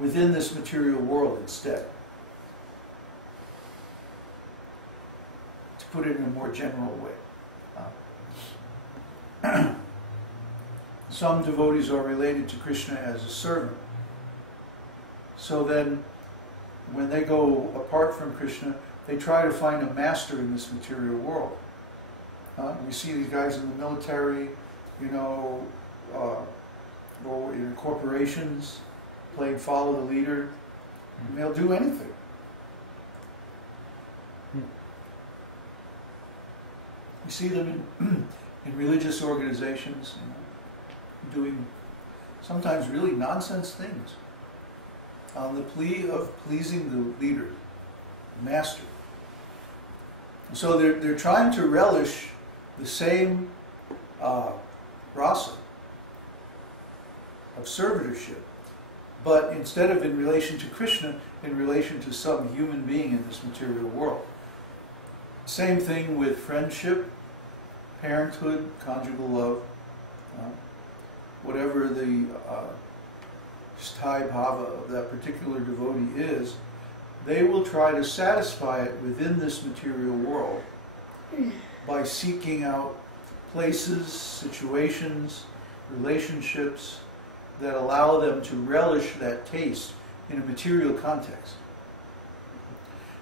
within this material world instead. To put it in a more general way. Some devotees are related to Krishna as a servant. So then, when they go apart from Krishna, they try to find a master in this material world. We see these guys in the military, you know, or in corporations, playing follow the leader, and they'll do anything. We see them in religious organizations, you know, doing sometimes really nonsense things on the plea of pleasing the leader, the master. So they're trying to relish the same rasa of servitorship, but instead of in relation to Krishna, in relation to some human being in this material world. Same thing with friendship, parenthood, conjugal love, whatever the sthāyi bhava of that particular devotee is, they will try to satisfy it within this material world by seeking out places, situations, relationships that allow them to relish that taste in a material context.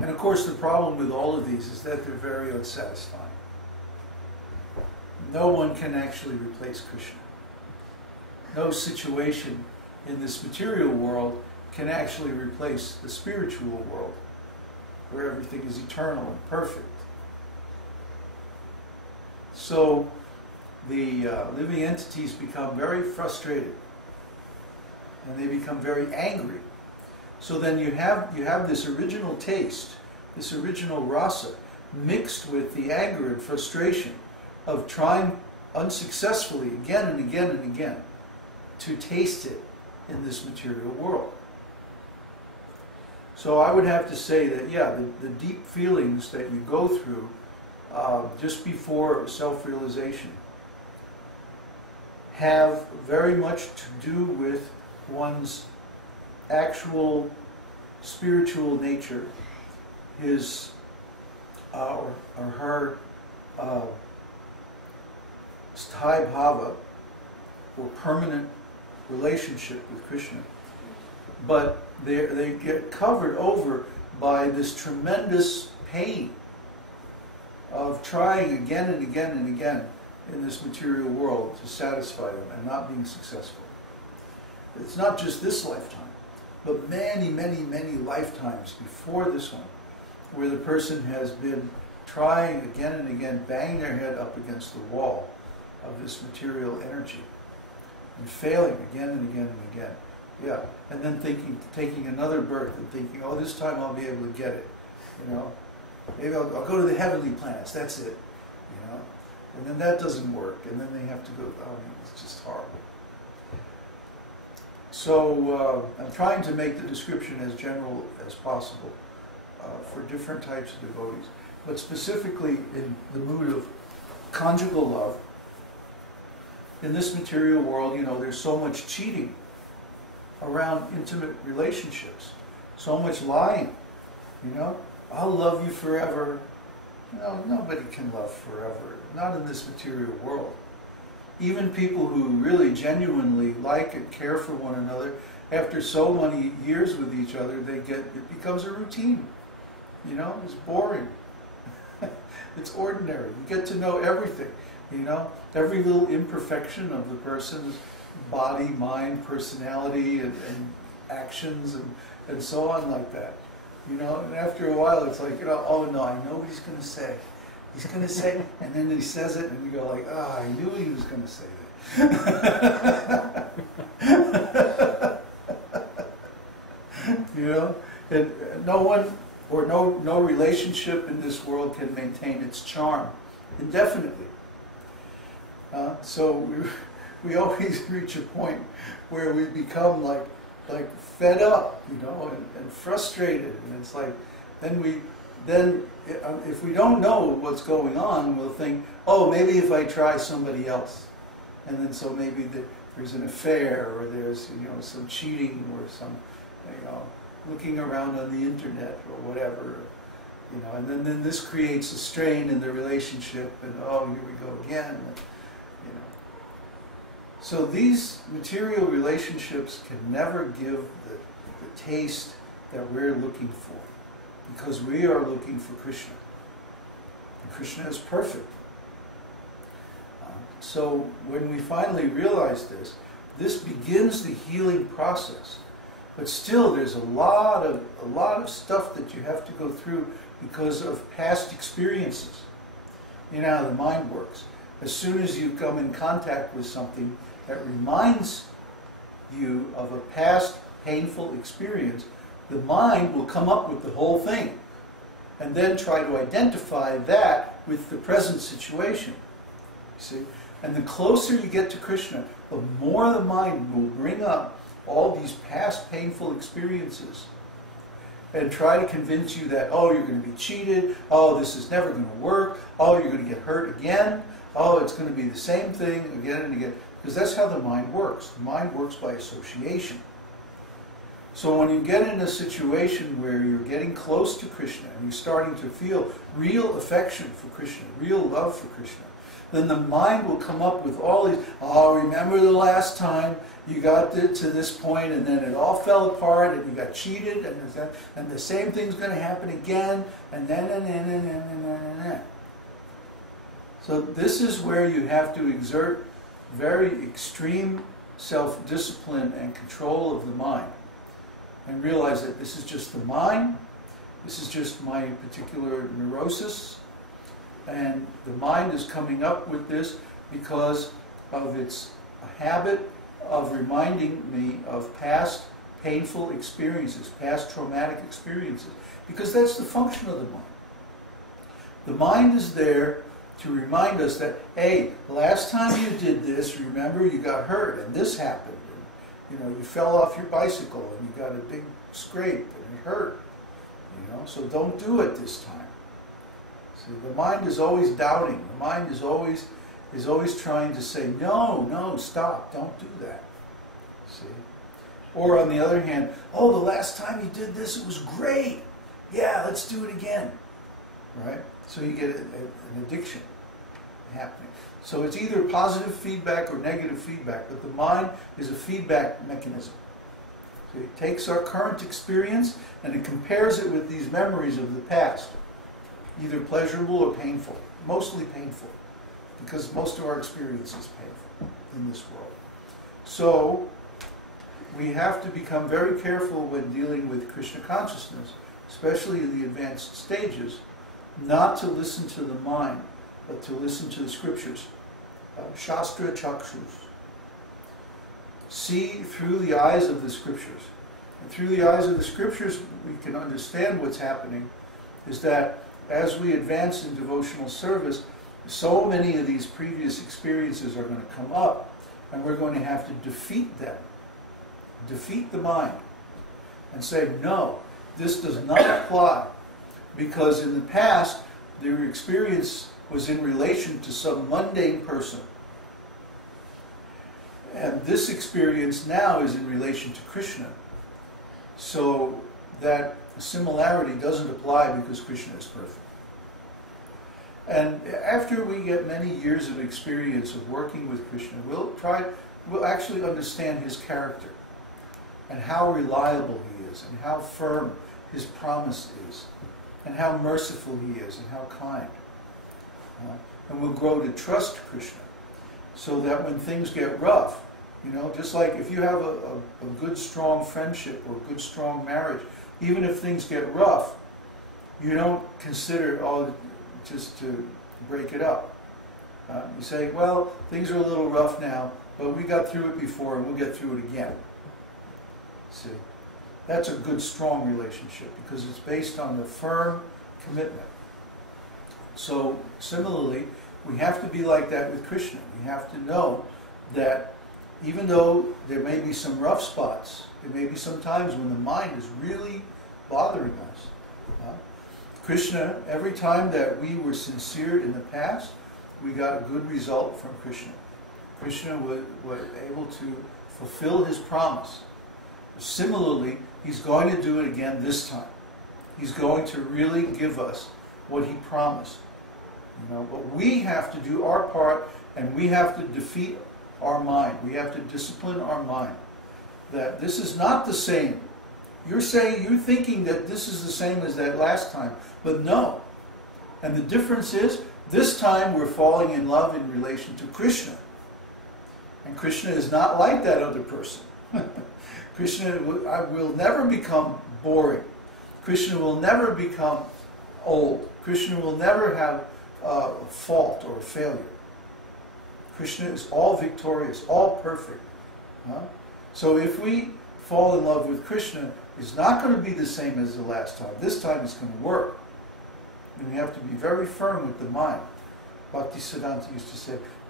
And of course the problem with all of these is that they're very unsatisfying. No one can actually replace Krishna. No situation in this material world can actually replace the spiritual world, where everything is eternal and perfect. So the living entities become very frustrated, and they become very angry. So then you have this original taste, this original rasa, mixed with the anger and frustration of trying unsuccessfully again and again and again to taste it in this material world. So I would have to say that, yeah, the deep feelings that you go through just before self-realization have very much to do with one's actual spiritual nature, his or her sthāyi bhava, or permanent relationship with Krishna. But they get covered over by this tremendous pain of trying again and again and again in this material world to satisfy them and not being successful. It's not just this lifetime, but many, many, many lifetimes before this one, where the person has been trying again and again, banging their head up against the wall of this material energy and failing again and again and again. Yeah, and then taking another birth and thinking, oh, this time I'll be able to get it, you know. Maybe I'll go to the heavenly planets, that's it, you know. And then that doesn't work, and then they have to go, oh, it's just horrible. So I'm trying to make the description as general as possible for different types of devotees. But specifically in the mood of conjugal love, in this material world, you know, there's so much cheating around intimate relationships, so much lying, you know. I'll love you forever. No, nobody can love forever, not in this material world. Even people who really genuinely like and care for one another, after so many years with each other, it becomes a routine. You know, it's boring. It's ordinary. You get to know everything, you know, every little imperfection of the person's body, mind, personality, and actions, and so on like that. You know, and after a while it's like, you know, oh no, I know what he's going to say. He's going to say, and then he says it, and you go like, ah, I knew he was going to say that. You know, and no one or no relationship in this world can maintain its charm indefinitely. So we always reach a point where we become like fed up, you know, and frustrated, and it's like, then if we don't know what's going on, we'll think, oh, maybe if I try somebody else, and then so maybe there's an affair, or there's, you know, some cheating, or some looking around on the internet or whatever, and then this creates a strain in the relationship, and oh, here we go again, So these material relationships can never give the taste that we're looking for, because we are looking for Krishna. And Krishna is perfect. So when we finally realize this begins the healing process. But still, there's a lot of stuff that you have to go through because of past experiences. You know how the mind works. As soon as you come in contact with something that reminds you of a past painful experience, the mind will come up with the whole thing and then try to identify that with the present situation. You see? And the closer you get to Krishna, the more the mind will bring up all these past painful experiences and try to convince you that, oh, you're going to be cheated, oh, this is never going to work, oh, you're going to get hurt again, oh, it's going to be the same thing again and again. Because that's how the mind works. The mind works by association. So when you get in a situation where you're getting close to Krishna and you're starting to feel real affection for Krishna, real love for Krishna, then the mind will come up with all these, oh, remember the last time you got to this point and then it all fell apart and you got cheated and the same thing's going to happen again and then. So this is where you have to exert very extreme self-discipline and control of the mind and realize that this is just the mind, this is just my particular neurosis, and the mind is coming up with this because of its habit of reminding me of past painful experiences, past traumatic experiences, because that's the function of the mind. The mind is there to remind us that, hey, last time you did this, remember you got hurt and this happened. And, you fell off your bicycle and you got a big scrape and it hurt. So don't do it this time. See, the mind is always doubting. The mind is always trying to say, no, stop, don't do that. See? Or on the other hand, oh, the last time you did this, it was great. Yeah, let's do it again. Right? So you get an addiction happening. So it's either positive feedback or negative feedback, but the mind is a feedback mechanism. So it takes our current experience and it compares it with these memories of the past, either pleasurable or painful, mostly painful, because most of our experience is painful in this world. So we have to become very careful when dealing with Krishna consciousness, especially in the advanced stages, not to listen to the mind, but to listen to the scriptures. Shastra chakshus. See through the eyes of the scriptures. And through the eyes of the scriptures, we can understand what's happening, is that as we advance in devotional service, so many of these previous experiences are going to come up, and we're going to have to defeat them. Defeat the mind. And say, no, this does not apply. Because in the past, their experience was in relation to some mundane person. And this experience now is in relation to Krishna. So that similarity doesn't apply because Krishna is perfect. And after we get many years of experience of working with Krishna, we'll actually understand his character and how reliable he is and how firm his promise is and how merciful he is and how kind. And we'll grow to trust Krishna so that when things get rough, just like if you have a good strong friendship or a good strong marriage, even if things get rough, you don't consider, just to break it up. You say, well, things are a little rough now, but we got through it before and we'll get through it again. See, that's a good, strong relationship because it's based on a firm commitment. So, similarly, we have to be like that with Krishna. We have to know that even though there may be some rough spots, there may be some times when the mind is really bothering us. Krishna, every time that we were sincere in the past, we got a good result from Krishna. Krishna was able to fulfill his promise Similarly, he's going to do it again this time. He's going to really give us what he promised. But we have to do our part, and we have to defeat our mind. We have to discipline our mind. That this is not the same. You're thinking that this is the same as that last time, but no. And the difference is, this time we're falling in love in relation to Krishna. And Krishna is not like that other person. Krishna will never become boring. Krishna will never become old. Krishna will never have a fault or a failure. Krishna is all victorious, all perfect. So if we fall in love with Krishna, it's not going to be the same as the last time. This time it's going to work. And we have to be very firm with the mind. Bhaktisiddhanta used to say,